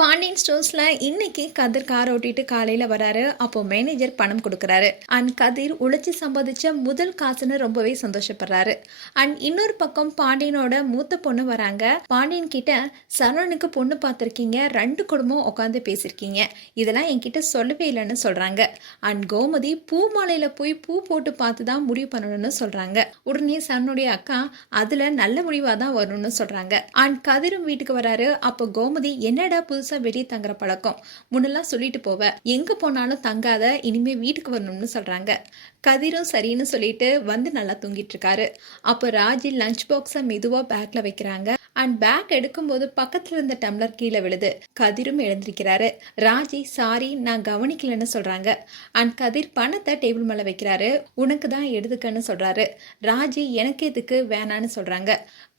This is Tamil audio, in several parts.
பாண்டியன் ஸ்டோர்ஸ்ல இன்னைக்கு கதிர் கார் ஓட்டிட்டு காலையில வராரு. அப்போ மேனேஜர் பணம் கொடுக்கறாரு. அண்ட் கதிர் உழைச்சி சம்பாதிச்ச முதல் காசுன்னு ரொம்பவே சந்தோஷப்படுறாரு. அண்ட் இன்னொரு பக்கம் பாண்டியனோட மூத்த பொண்ணு வராங்க. பாண்டியன் கிட்ட சரவணனுக்கு பொண்ணு பார்த்துருக்கீங்க. ரெண்டு குடும்பம் உட்காந்து பேசியிருக்கீங்க இதெல்லாம் என்கிட்ட சொல்லவே இல்லைன்னு சொல்றாங்க. அண்ட் கோமதி பூ மாலையில போய் பூ போட்டு பார்த்து தான் முடிவு பண்ணணும்னு சொல்றாங்க. உடனே சரணுடைய அக்கா அதுல நல்ல முடிவா தான் வரும்னு சொல்றாங்க. அண்ட் கதிரும் வீட்டுக்கு வராரு. அப்போ கோமதி என்னடா புதுசு வெளியே தங்குற பழக்கம். முன்னெல்லாம் சொல்லிட்டு போவ. எங்க போனாலும் தங்காத இனிமே வீட்டுக்கு வரணும்னு சொல்றாங்க. கதிரும் சரின்னு சொல்லிட்டு வந்து நல்லா தூங்கிட்டு இருக்காரு. அப்போ ராஜி லஞ்ச் பாக்ஸை மெதுவா பேக்ல வைக்கிறாங்க. அண்ட் பேக் எடுக்கும்போது பக்கத்தில் இருந்த டம்ளர் கீழே விழுது. கதிரும் எழுந்திருக்கிறாரு. ராஜி சாரி நான் கவனிக்கலன்னு சொல்கிறாங்க அண்ட் கதிர் பணத்தை டேபிள் மேலே வைக்கிறாரு. உனக்கு தான் எடுத்துக்கன்னு சொல்கிறாரு ராஜி எனக்கு எதுக்கு வேணான்னு சொல்கிறாங்க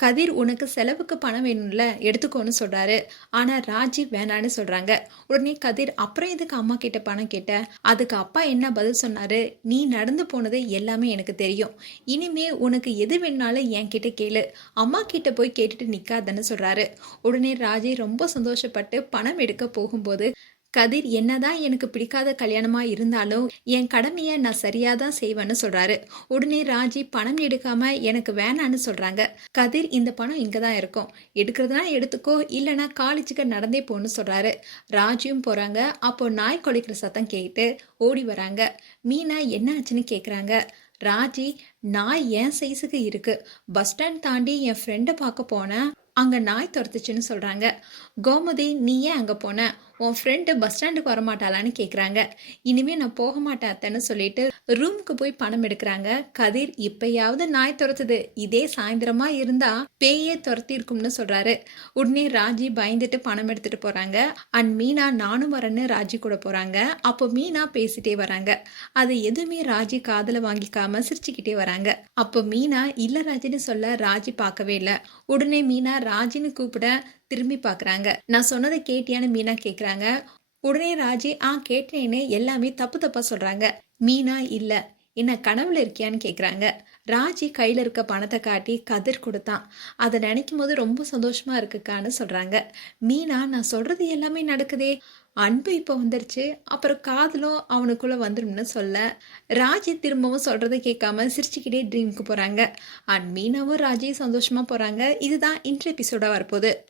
கதிர் உனக்கு செலவுக்கு பணம் வேணும்ல எடுத்துக்கோன்னு சொல்கிறாரு ஆனால் ராஜி வேணான்னு சொல்கிறாங்க உடனே கதிர் அப்புறம் எதுக்கு அம்மா கிட்ட பணம் கேட்ட? அதுக்கு அப்பா என்ன பதில் சொன்னாரு? நீ நடந்து போனது எல்லாமே எனக்கு தெரியும். இனிமே உனக்கு எது வேணாலும் என் கிட்ட கேளு. அம்மா கிட்ட போய் கேட்டுட்டு நிக்காதன்னு சொல்றாரு. உடனே ராஜி ரொம்ப சந்தோஷப்பட்டு பணம் எடுக்க போகும்போது கதிர் என்னதான் எனக்கு பிடிக்காத கல்யாணமா இருந்தாலும் என் கடமையை நான் சரியா தான் செய்வேன்னு சொல்றாரு. உடனே ராஜி பணம் எடுக்காம எனக்கு வேணான்னு சொல்றாங்க. கதிர் இந்த பணம் இங்க தான் இருக்கும். எடுக்கிறதுனா எடுத்துக்கோ இல்லைன்னா காலேஜுக்கு நடந்தே போன்னு சொல்றாரு. ராஜியும் போறாங்க. அப்போ நாய் குலைக்கிற சத்தம் கேட்டு ஓடி வராங்க. மீனா என்ன ஆச்சுன்னு கேக்குறாங்க. ராஜி நாய் என் சைஸுக்கு இருக்கு. பஸ் ஸ்டாண்ட் தாண்டி என் ஃப்ரெண்டை பார்க்க போனேன். அங்கே நாய் துரத்துச்சுன்னு சொல்கிறாங்க கோமதி நீ ஏன் அங்கே போன? உன் ஃப்ரெண்டு பஸ் ஸ்டாண்டுக்கு வரமாட்டாளான்னு கேட்குறாங்க இனிமே நான் போக மாட்டேன் அத்தைன்னு சொல்லிட்டு ரூமுக்கு போய் பணம் எடுக்கிறாங்க. கதிர் இப்பயாவது நாய் துரத்துது. இதே சாயந்தரமா இருந்தா பேயே துரத்தி இருக்கும்னு சொல்றாரு. உடனே ராஜி பயந்துட்டு பணம் எடுத்துட்டு போறாங்க. அண்ட் மீனா நானும் வரேன்னு ராஜி கூட போறாங்க. அப்போ மீனா பேசிட்டே வராங்க. அது எதுவுமே ராஜி காதல வாங்கிக்காம சிரிச்சுக்கிட்டே வராங்க. அப்போ மீனா இல்ல ராஜின்னு சொல்ல ராஜி பார்க்கவே இல்லை. உடனே மீனா ராஜின்னு கூப்பிட திரும்பி பார்க்குறாங்க நான் சொன்னதை கேட்டியான்னு மீனா கேட்குறாங்க உடனே ராஜி ஆ கேட்டேன்னு எல்லாமே தப்பு தப்பா சொல்றாங்க. மீனா இல்ல. என்ன கனவுல இருக்கியான்னு கேக்குறாங்க. ராஜி கையில இருக்க பணத்தை காட்டி கதிர் கொடுத்தான். அதை நினைக்கும் போது ரொம்ப சந்தோஷமா இருக்குக்கான்னு சொல்றாங்க. மீனா நான் சொல்றது எல்லாமே நடக்குதே. அன்பு இப்போ வந்துருச்சு. அப்புறம் காதலும் அவனுக்குள்ள வந்துடும்னு சொல்ல. ராஜி திரும்பவும் சொல்கிறத கேட்காம சிரிச்சுக்கிட்டே ட்ரீமுக்கு போறாங்க. அண்ட் மீனாவும் ராஜியும் சந்தோஷமா போறாங்க. இதுதான் இன்ட்ரு எபிசோடா வரப்போகுது.